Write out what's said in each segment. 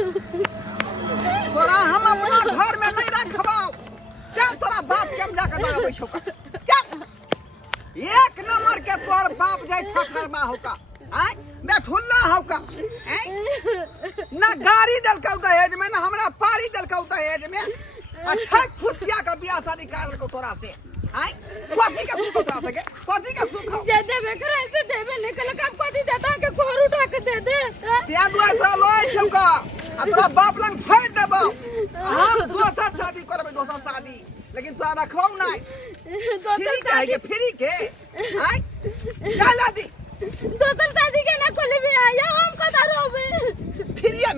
तोरा हम अपना घर में नहीं रखबाओ। चल तोरा बाप के हम जाकर दबाबै छौ। चल एक नंबर के तोर बाप जाय ठकरमा होका। आय बैठुल्ला होका। ना गाड़ी दलकौ दहेज में, ना हमरा पारी दलकौ दहेज में। अच्छा खुशिया का बियाह शादी कर को तोरा से। आय कथी का सुख तोरा से के? कथी का सुख? जे देबे करे से देबे निकल कब कथी देता के कोहर उठा के दे दे। त्या दुआ से लोय छौका। आ तोरा बाप लंग छोड़ देबो। हम दोसर शादी करबै, दोसर शादी। लेकिन तोरा रखबौ नहीं। फ्री के फ्री के। आय चल आदि दोसर शादी के ना कोले भी आया हम कदा रोबे। फ्रीया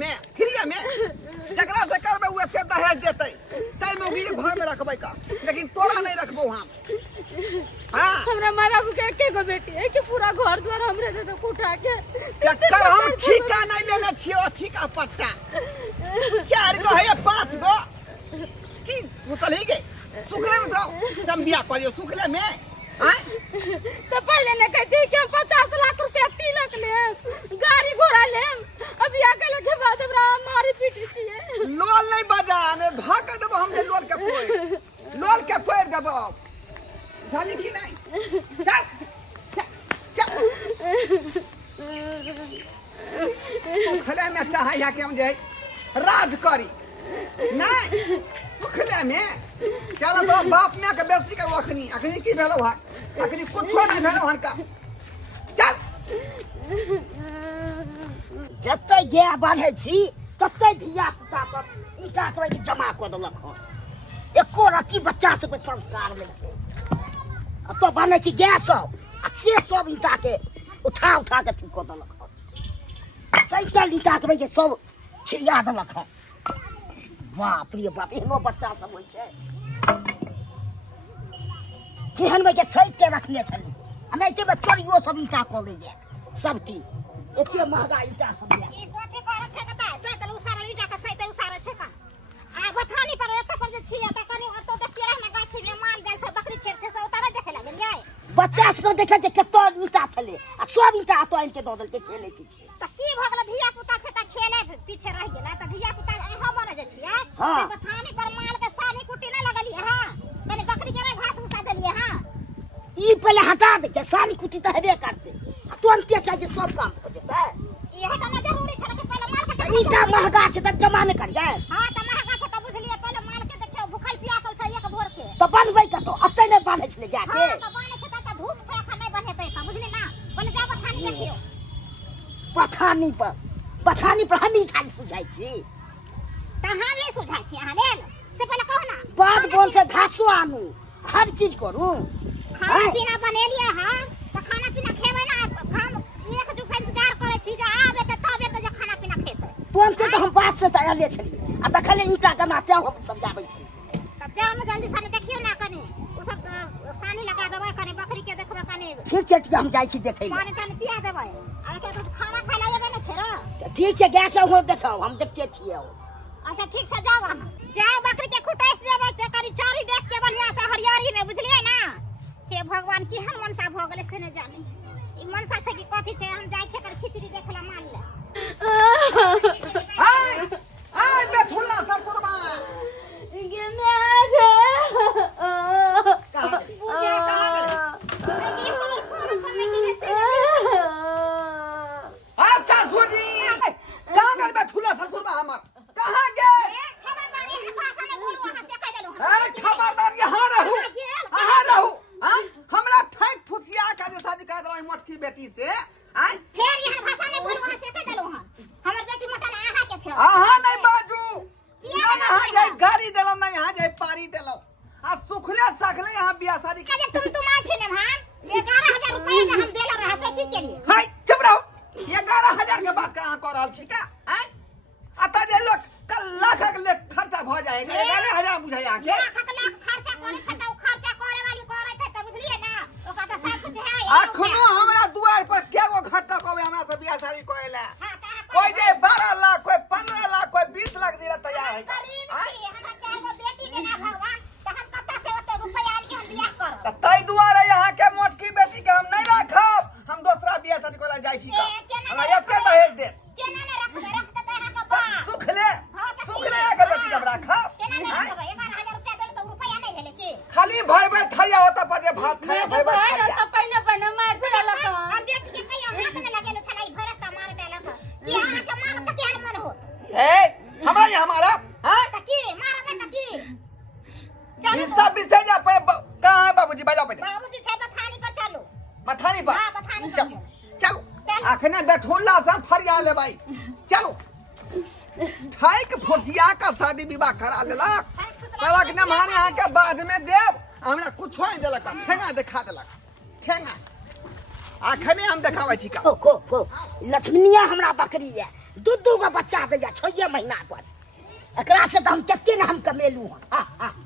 में जकरा से करबै उ एते दहेज देतै। तै में उगी घर में रखबै का, लेकिन तोरा नहीं रखबौ हम। हां हमरा मारा के के गो बेटी है कि पूरा घर द्वार हमरे दे तो उठा के। चक्कर हम ठीका नहीं लेने छियो, ठीका पट्टा 4 गो है 5 गो की सुतल ही गे। सुखले में तो संबिया करियो सुखले में। हां तो पहले ने कहती कि हम 50 लाख रुपया तिलक ले, गाड़ी घोड़ा ले, अब या के के बाद हमरा मारी पीटी छिए। लोल नहीं बजा ने धक देबो हम जे लोल के कोई देबो। झाली की नहीं। चल चल सुखले में चाहे या के हम जे राज करी नहीं। सुखले में चल तो बाप में के बेइज्जती करू। अखनी की भेलो है? अखनी कुछो नहीं भेलो हनका। चल जत्ते गे बांधे छी तत्ते धिया पुता सब ईटा के जमा क देलक हन। एको रति बच्चा से कोई संस्कार नहीं छै। अब तो बांधे छी गे सब आ से सब ईटा के उठा के ठीक क देलक हन। साइकिल ईटा के सब छिया देलक हन। बाप रे बाप एहनो बच्चा सब होइ छै। केहन में के सहित के रखले छली आ नहीं ते में चोरियो सब ईटा क ले जाए सब ती। एते महंगा ईटा सब ले ई कोठी करे छै कता साइकिल उसारा ईटा के साइकिल उसारा छै का। आ बथानी पर एत पर जे छिए त कनी ओतो देखिए रहना गाछी में माल जाय छै, बकरी छेड़ छै, सब उतारे देखे लागल जाय। बच्चा सब देखे जे कतो ईटा छले आ सब ईटा तो आन के द देलके खेले पीछे। त की भ गेल धिया पुता छै त खेले पीछे रह गेला त धिया पुता अहाँ बने जे छिए। हाँ। बथानी पर माल के सानी कुटी न लगलिए। हां कनी बकरी के घास उसा देलिए। हां ई पहले हटा दे के सानी कुटी त हेबे करते आ तुरंते चाहिए सब काम हो जेतै। ई हटाना जरूरी छै कि पहले माल के ईटा महंगा छै त जमा न करिए। हां त महंगा छै त बुझलिए। पहले माल के देखियो भूखल प्यासल छै एक भोर के। तो बनबै कतो अत्ते नहीं बांधे छले जा के। हां त बाने छै त धूप छै अखन नहीं बनेतै त बुझली ना। बन जा बथानी देखियो। पठानी पर हम ही खाली सुझाई छी। त हम ही सुझाई छी अहाँ लेल से पहले कहो ना। बात बोल से घासो आनू हर चीज करू। खाना पीना बनेलिए। हां त खाना पीना खेबै ना। हम एक दुख से इंतजार करे छी जे आबे त तबे त जे खाना पीना खेतै। बोलते तो हम बात से तैयार छली आ देखले ईटा गमाते हम समझाबै छी। तब जाओ ना जल्दी सानी देखियो ना कनी उ सब सानी लगा देबै कनी बकरी के देखबै कनी ठीक छै हम जाइ छी देखै ले। पानी तानी पिया देबै। आ के तो खाना खाइ ले जेबै ना फेरो। ठीक छै गा के हो देखाओ हम देखते छियै। अच्छा ठीक से जाओ अहाँ। जाओ बकरी के खुटाइस देबै से कनी चारी देख के बढ़िया से हरियारी में बुझलिए ना। हे भगवान केहन मनसा भ गेलै से नहि जानी। ई मनसा छै कि कथी छै। हम जाइ छै कर खिचड़ी देखला मान ले। हाय हाय बैठुल्ला ससुरबा गे मेरे कहां हां ससुरी कहां गल बैठुल्ला ससुरबा हमर कहां गए? खबरदारी है भाषा में बोलू अहाँ से कह देलू। ए खबरदार यहाँ रहू हां हमरा ठैक फुसिया का जे शादी कर देलौ मोटकी बेटी से। आय फेर यहाँ भाषा में बोलू अहाँ से कह देलू। हम हमर बेटी मोटा ना अहाँ के थे। आहा नहीं बाजू ना यहाँ जाए गाड़ी देलौ ना यहाँ जाए पारी देलौ। आ सुखले सखले यहाँ बियाह शादी अरे तुम छी ने भान 11000 रुपया जे हम देला रहा से की केलिए। हाय चुप रहो। 11000 के बात कहां कर रहल छी का? आय अता जे लोग कल लाख ले खर्चा भ जाएगा 11000 बुझाई आके। लाख खर्चा करे छ त उ खर्चा करे वाली करे थे त बुझलिए ना। ओका त सब कुछ है। अखनो हमरा दुआर पर केगो घटक होवे हमरा से बियाह शादी करेला। हां त कोई दे 12 लाख कोई 15 लाख कोई 20 लाख दिला तैयार है। गरीब छी हमरा चाहे बेटी के ना भगवान त हम कत्ता से ओते रुपया आनी हम बियाह करब। त तई दुआरे यहाँ के मोटकी बेटी के हम नहीं रखब। हम दूसरा बियाह शादी करे जाई छी का। हमरा एते दहेज दे केना ने रखबे रख त अहाँ के बा सुखले भात मैं खाया तो भाई भाई खाया तो पहिने पहिने मार देला का हम बेटी के कहियो हाथ में लगेलो छलाई भरस्ता मार देलक कि अहाँ के मान त केहन मन हो ए हमरा ये हमारा हैं त की मारबे त की चलो हिस्सा बिसे जा पे कहां है बाबूजी बजाओ बजाओ बाबूजी छै बथानी पर चलो मथानी पर हां बथानी पर चलो चलो चलो। अखने बैठोला से फरिया ले भाई चलो ठाई के फसिया का शादी विवाह करा लेला कहलक न माने यहाँ के बाद में देव हमरा कुछ नहीं देलक ठेंगा दिखा देलक ठेंगा अखने हम देखावे छी का को लक्ष्मीनिया हमरा बकरी है दू गो बच्चा दे जा 6 महीना पर एकरा से हम केते न हम कमेलू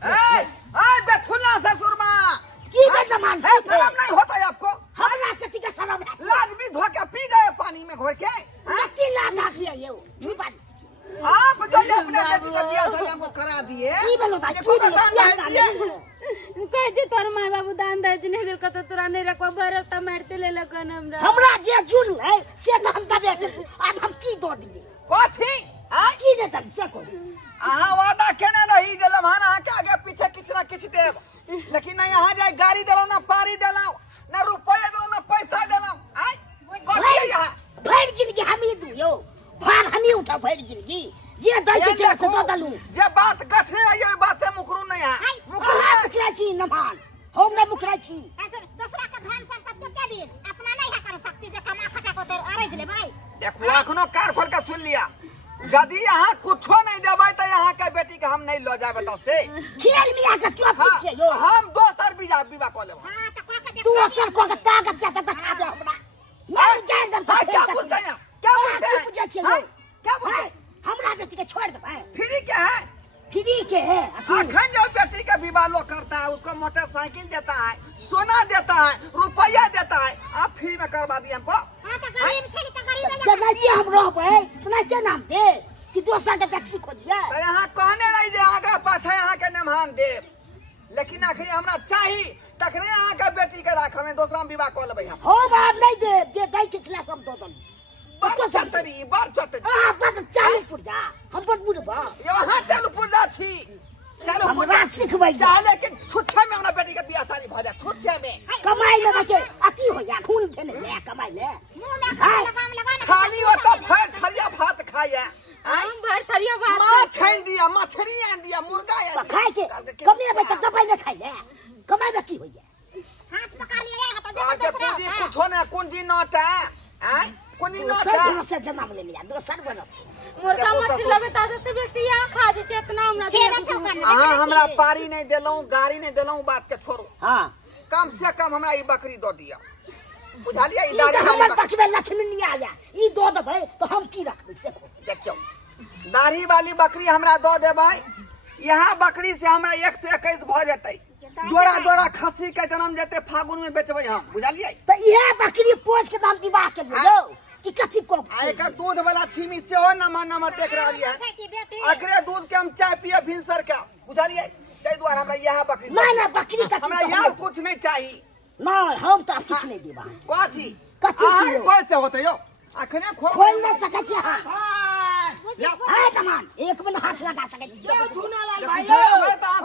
ए बैठोला ससुर मां की बे मान है शर्म नहीं होता है आपको हमरा कति का शर्म है लाज भी धो के पी गए पानी में घोर के कति ला धाकिया ये झूठा आप जो ये अपने बेटी का ब्याह शादी हमको करा दिए की बोलो भाई देखो की दान नहीं दिए कह जे तोर माय बाबू दान दे नहीं दिल का तो तोरा नहीं रखवा भरस्ता मारते ले लगन हमरा हमरा जे जुड़ है से तो हम दबे अब हम की दो दिए कथी की दे तब से को अहाँ वादा केने रही जे लम्हान अहाँ के आगे पीछे किछ ना किछ देब लेकिन ना यहाँ जाए गाड़ी देलो ना पारी देलो ना रुपया देलो ना पैसा देलो आय कथी है यहाँ भर जिंदगी हम ही दू यो भार हम ही उठा भर जिंदगी जे दई के चल से दो दलू जे बात गठे रही है बात है मुकरू नहीं है मुकरू मुकरा मुकरा छी नमान हम न मुकरा छी ऐसे दूसरा का धन संपत्ति के दिन अपना नहीं है कर सकती जे कमा खटा को तेर अरेज ले भाई देखो अखनो कार खोल के सुन लिया यदि यहाँ कुछो नहीं देबै तो यहाँ के बेटी के हम नहीं लो जाए बताओ से खेल मिया के चुप हाँ, छे यो हम दोसर विवाह कर लेब हां त को के तू असर को के ताकत के दिखा दे हमरा नहीं जान दम भाई क्या बोलते हैं क्या बोलते हैं चुप जा छे हाँ, यो क्या बोलते हैं हमरा बेटी के छोड़ दे भाई फ्री क्या है फ्री के है अखन जो बेटी का विवाह लोग करता है उसको मोटरसाइकिल देता है सोना देता है रुपया देता है आप फ्री में करवा दिए हमको हां त गरीब छे त गरीब जब नहीं के हम रहबै तो नहीं के नाम दे कि दोसर के टैक्सी खोजिए तो यहाँ कहने रही जे आगे पाछे यहाँ के नमहान देव लेकिन आखिर हमरा चाही तखने यहाँ के बेटी के राखब दोसरा में विवाह कर लेबै हम हो बाप नहीं दे जे दई के छला सब दो दल बड़ चतरी बड़ चतरी आ बड़ चालू पुरजा हम बड़ बुढ़बा यहाँ चलू पुरजा छी चलू हमरा सिखबै जा चाहे कि छुच्छे में हमरा बेटी के बियाह शादी भ जाए छुच्छे में कमाई ले के अति हो या खून देने ले कमाई ले मुंह में काम लगा ना खाली होता फर थरिया भात खाया हम भर थरिया भात माछ आन दिया मछली आन दिया मुर्गा आन तो दिया खाए के कमे में तो दबाई न खाई ले कमाई में की हो या हाथ पकड़ लिया है तो आगे दूसरा पूंजी कुछो ने कुंजी नोटा हैं कुंजी नोटा सब से जन्म ले लिया दोसर बनस मुर्गा मछली बता देते बेटिया खा जे इतना हमरा छे ना चौकन अहाँ हमरा पारी नहीं देलौं गाड़ी नहीं देलौं बात के छोड़ो हां कम से कम हमरा ई बकरी दो दिया बुझालिया ई ई दाढ़ी वाली हमर बकरी पक्ष में लक्ष्मी नहीं आया ई दो दबै तो हम की रखबै से देखियो दाढ़ी वाली बकरी हमरा दो देबै यहाँ बकरी से हमरा 1 से 21 भ जेतै जोड़ा जोड़ा खस्सी के जन्म जेते फागुन में बेचबै हम बुझालियै तो यह बकरी पोछ के दाम विवाह के लिए कि कथी को आ एकर दूध वाला छीमी से हो नमर देख रहली है की बेटी अकरे दूध के हम चाय पिए भिनसर के बुझालियै तै द्वारा हमरा यह बकरी ना ना बकरी का हमरा यार कुछ नहीं चाहिए ना हम तो कुछ नहीं देबा कथी कथी अहाँ किलो? कैसे होते यो अखने खोल न सकै छी हां या हाय कमान एक में हाथ लगा सकै छी चुनालाल भाई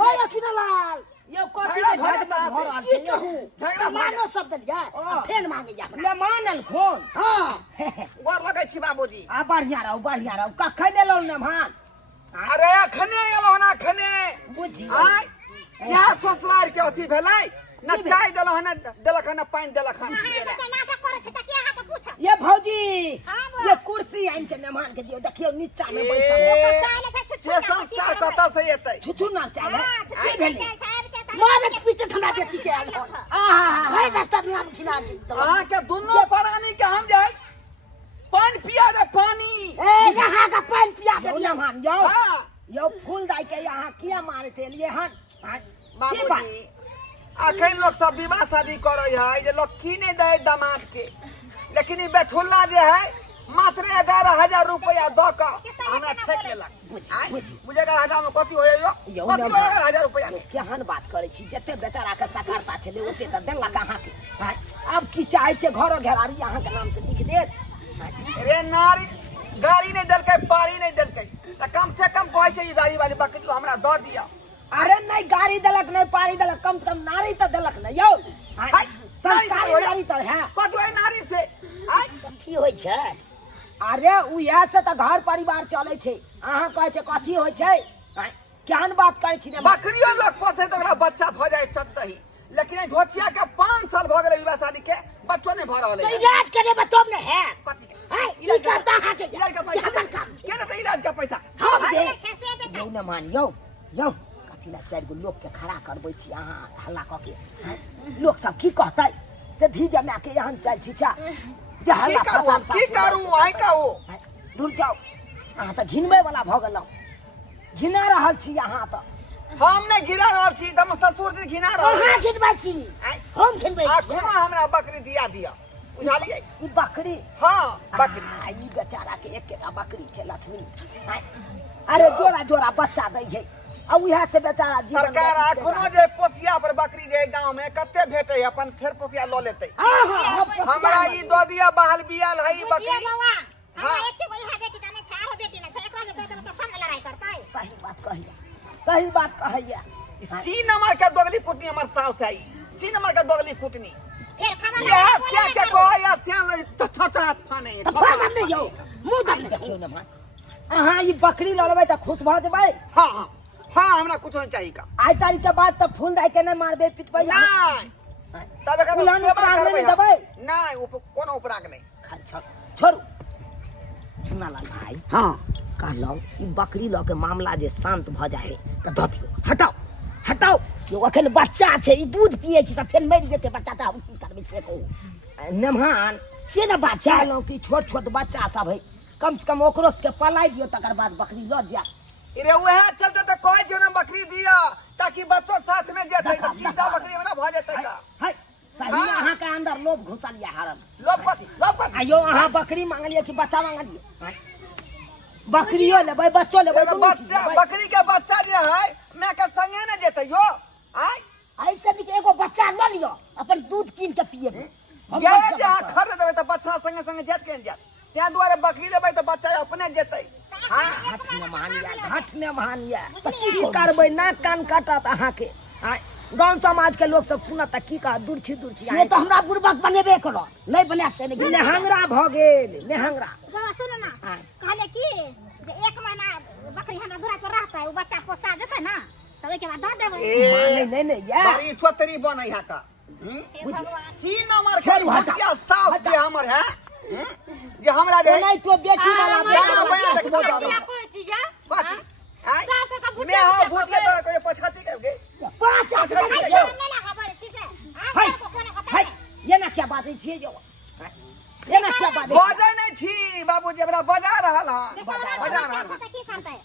भाई ओ चुनालाल यो कथी झगड़ा के भऽ झगड़ा जेतै भऽ की रहल कहू झगड़ा सामानो सब दिया फेन मांगे जा ले मानल खोन हां गोर लगै छी बाबूजी आ बढ़िया रहू कखन एलौ ने भान अरे अखने एलो ना अखने बुझी आय यह ससुरार के अथी भेलै न चाय देलह न देलक न पानी देलक हन नाटक करे छै त के अहाँ के पूछ ये भौजी हाँ, बोल। ये कुर्सी आइन के मेहमान के दियो देखियो नीचा में ए, बैठल चाले छै से छुट्टी संस्कार कतऽ से एतै छुछु ना चाले हां की छुट्टी भेलै साहब के मारे के पीछे हमरा बेटी के आल आहा भाई रास्ता नाम खिला दी अहाँ के दुनो प्राणी के हम जे पानी पिया दे पानी ए यहाँ का पानी पिया दे यो मेहमान यो हां यो फूल दाई के यहाँ किया मारे थे लिए हन बाबूजी अखन लोग सब विवाह शादी करे है जे लोग की नहीं दे दामाद के लेकिन ई बैठुल्ला जे है मात्र 11,000 रुपया दो का हमरा ठेक लेलक आय मुझे 11,000 में कथी होय यो कथी 11,000 रुपया में केहन बात करे छी जते बेचारा के सकारता छले ओते त देलक अहाँ के हाँ, अब की चाहे छे घरो घेरारी अहाँ के नाम से लिख देत रे नारी गाड़ी नहीं देलकै पारी नहीं देलकै त कम से कम कहै छै ई गाड़ी वाली बकरी को हमरा दो दिया अरे नहीं गाड़ी देलक नहीं पारी देलक, कम से कम नारी तो देलक न यौ। हाय, संस्कारी नारी तो है। कतुए नारी से आय कथी होइ छै? अरे उहे से तो घर परिवार चले छै। अहाँ कहै छै कथी होइ छै? आय, केहन बात करै छी ने? बकरियो लोग पोसे तो ओकरा बच्चा भ जाए चटदही, लेकिन ए धोतिया के 5 साल भ गेलै विवाह शादी के, बच्चो नहीं भ रहल तो है। इलाज करे बतोब न है। कथी के है ई करता है के इलाज का पैसा हमर काम छै। के देतै इलाज का पैसा? हम दे छे से देतै। यौ न मान यौ यौ कथी ला 4 गो लोग के खड़ा करबै छी अहाँ हल्ला क के? हैं? लोग सब की कहतै से धी जमा के यहाँ चल छिचा जे की हल्ला करू फसाद की करू आय कहू? दूर जाओ। अहाँ तो घिनबै वाला भ गेलौ, घिना रहल छी अहाँ तो। हम ने घिना रहल छी, हम ससुर जी घिना रहल अहाँ छी। घिनबै छी, आय हम घिनबै छी। आखुमा हमरा बकरी दिया दिया, बुझालियै? ई बकरी हां बकरी ई बेचारा के एकेटा बकरी छै लक्ष्मी। आय, अरे जोड़ा जोड़ा बच्चा दै छै आ उहे से बेचारा जीवन सरकार व्यतीत अखनो करैत जे पोसिया पर बकरी जे गांव में कते भेटै है, अपन फेर पोसिया ल लेतै। हमरा ई दो दिया बहाल बियाल है ई बुझिए बकरी। बौआ, हाँ। हमरा एके गो इहा बेटी त नै छै, आरो बेटी नै छै, एकरा जे दे देबै त सब लड़ाई करतै। सही बात कहैया, सही बात कहैया। सी नंबर के दोगली कुटनी हमर साउस है, सी नंबर के दोगली कुटनी। फेर खबर या से के को या से छछात फाने तो फोन हम नहीं यौ, मुंह दब देखियो न मां। अहाँ ई बकरी ल लेबै त खुश भ जेबै। हां हां हां हमरा कुछ नहीं चाहिए का। आइ तारीख के बाद त फोन दाइ के नै मारबे पिटबै। नहीं तबे का उलान सेवा उपराग करबै नहीं देबै। नहीं कोनो उपराग नहीं। खाली छोड़ू सुना लाल भाई। हाँ कहलौ ई बकरी ल के मामला जे शांत भ जाए त द दियौ। हटाओ हटाओ यो अखन बच्चा छै, ई दूध पिए छी त फेर मरि जेतै बच्चा त हम की करबै से कहू। नमहान से न बच्चा लो कि छोट छोट बच्चा सब है, कम से कम ओकरो के पलाई दियौ तकर बाद बकरी ल जा। रे वह चलते तो कहै छै ना बकरी दिया ताकि बच्चों साथ में जेतै त कीटा बकरी में ना भ जेतै का। है सही में अहाँ के अंदर लोभ घुसल या हरम। लोभ कथी आयो अहाँ बकरी मांगलिए कि बच्चा मांगलिए? बकरियो लेबै बच्चो लेबै दुनू चीज बच्चा लेबै। बकरी के बच्चा जे है मैं के संगे न जेतै यो। आय ऐसे नीक एगो बच्चा ल लियो, अपन दूध कीन के पिए। गेले जे हां खरीद देबै त बच्चा संगे संगे जेत के जात, त्या द्वारे बकरी लेबै त बच्चा अपने जेतै। हां घाट ने मानिया त की करबै? नाक कान काटत अहाँ के। गांव समाज के लोग सब सुनत त की कह दूर छी ये तो हमरा बुर्बक बनेबे करो, नहीं बना से नहीं। नेहंगरा भ गेल नेहंगरा। बौआ सुन ना, कहले की जे 1 महीना बकरी हमरा दूरा पर रहतै, उ बच्चा पोसा जेतै ना त ओइ के बाद द देबै। नहीं नहीं या बड़ी छोतरी बनै है का। हे भगवान, सी नंबर के भटिया साफ जे हमर है जे हमरा दे नहीं तो बेटी वाला गाना बना देखबो क्या दादा कोई थी या कथी। आय सास का बुढ़िया मैं हां क्या भूतिया कहबे? तो कोई पछाती के गे। पांच अच्छा, अच्छा अच्छा, नहीं लगा बोले छी से। है आप को कोने है बताए? ये ना क्या बात है छे जो ये ना क्या बात है? बजै नहीं छी बाबूजी हमरा बजा रहल हां बजा रहल हां। त की करतै?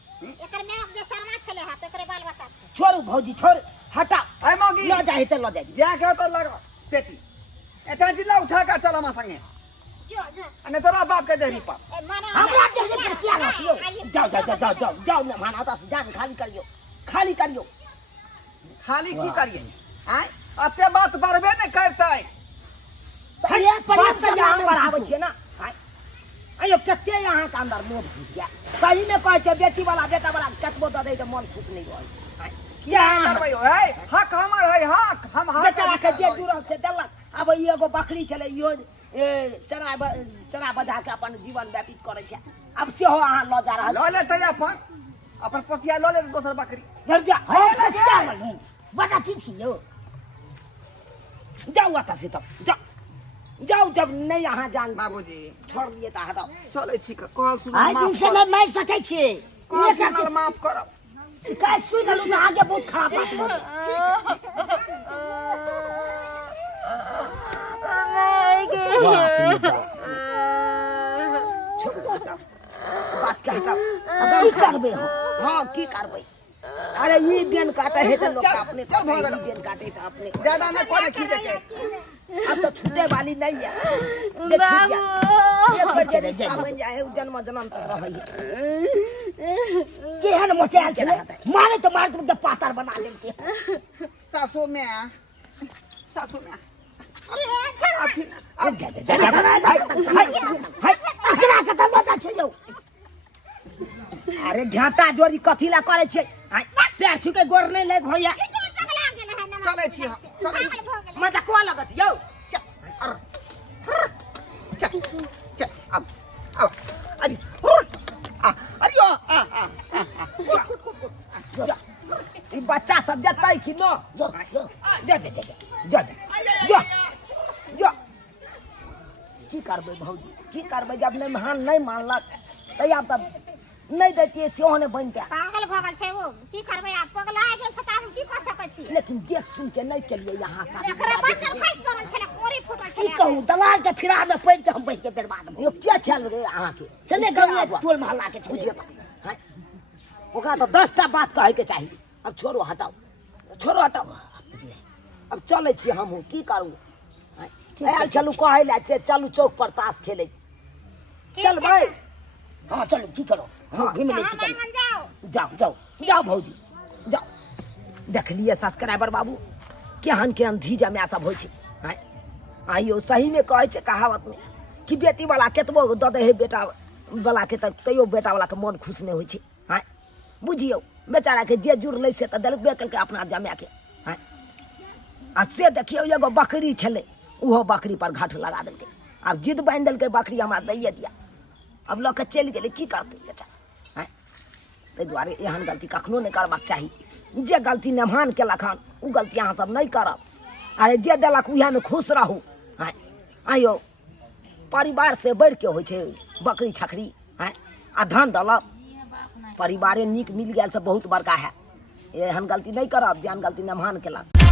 एकर में अब जे शर्मा छले हा त एकरे बाल बच्चा छै। छोड़ू भौजी छोड़ हटा। आय मौगी ल जाए तो ल जाए। जा के तो लगा पेटी एता जिला उठा के चल हम संगे जो जो अने तोरा बाप के देरी पर। ए माने हमरा के जे क्या रहतियो? जाओ जाओ जाओ जाओ जाओ ना माना दस जान खाली करियो खाली करियो। खाली की करिए? आय अते बात बढ़बे नहीं करतै। ये पर्यंत यहाँ बढ़ावे छे ना। आयो कते यहाँ के अंदर मोह घुस गया। सही में कहै छै बेटी वाला बेटा वाला कतबो द दे त मन खुश नहीं होय। क्या करबै हो है हक हमर है हक हम हक बेचारा के जे जुड़ल से देलक। अब ई एगो बकरी छले इहो चरा बजा के अपन जीवन व्यतीत करे छै। अब सेहो अहाँ ल जा रहल ल लेतै अपन पोसिया ल ले दोसर बकरी। घर जा हो पछिया नहीं बड़ा ठीक छी यो। जाओ आता से तब जाओ जाओ जब नहीं यहाँ जान बाबूजी छोड़ दिए तो हटाओ। चलै छी कहल सुन आइ दिन से माफ मैं मार सकै छी। कहल सुनल माफ करब। शिकायत सुन लू तो आगे बहुत खराब बात हो छोड़ो हटाओ बात के हटाओ। अब की करबे हो? हाँ की करबे? अरे ये दिन काटे है तो लोग चल, अपने चल भाग ये ले। दिन काटे तो अपने। ज्यादा न कोने खींचे के। अब तो छूटे वाली नहीं है जे छूट गया ये फिर जे रिश्ता बन जाए उ जन्म जन्म तक रहे केहन मोचाल छले मारे तो मार तुम पातर बना देते। सासू में सासू में अरे घाटा जोरी कथी ला करे छे? पैर छू के गोर नहीं लग होया सिंदूर पगला गेल है ना चले छी हम, चले छी। पागल भ गेल मजाकवा लगत यौ चल चल चल अब अरे अरे ई बच्चा सब जतै कि न जो जा जा जा जा जा जा की करबै भौजी की करबै जब नहीं महान नहीं मानलक तैया तब नहीं देतिए सेहो ने बनते पागल भ गेल छै वो की करबै आप पगला गेल छ त हम की क सकै छी लेकिन देख सुन के नहीं चलिए यहाँ शादी एकरा बच्चा खैस पड़ल छले कोरी फुटल की छले कहूँ दलाल के फिरा में पड़ के हम बैठ के बर्बाद हो क्या चल रे अहाँ के चले गए टोल मोहल्ला के बुझिए हैं ओकरा तो 10टा बात कहे के चाहिए अब छोड़ो हटाओ अब चले छी हम की करूँ आयल चलू कहे ला चलू चौक पर ताश खेले चल भाई हाँ चलो की करो हाँ घूम ले छी आंगन जाओ जाओ जाओ जाओ भौजी जाओ देख लिए सब्सक्राइबर बाबू केहन केहन धीजा में सब होइ छै आइयो सही में कहै छै कहावत में कि बेटी वाला केतबो दऽ दे है बेटा वाला के तैयो बेटा वाला के मन खुश नहीं होइ छै हैं बुझियो बेचारा के जे जुड़ लै से तऽ देलबे केलकै अपना जमा के हैं आ से देखियो एगो बकरी छलै उहो बकरी पर घाट लगा देलकै आब जिद बांधि देलकै बकरी हमरा दैये दिया अब लऽ के चलि गेलै की करतै बेचारा हैं ताहि दुआरे एहन गलती कखनो नहीं करबाक चाही जे गलती नेमान केलक हन ओ गलती अहाँ सब नहीं करब अरे जे देलक उएहमे खुश रहू हैं आइयो परिवार से बढ़ के होइ छै बकरी छकरी हैं आ धन दौलत परिवारे नीक मिल गेल से बहुत बड़का है एहन गलती नहीं करब जेहन गलती नेमान केलक।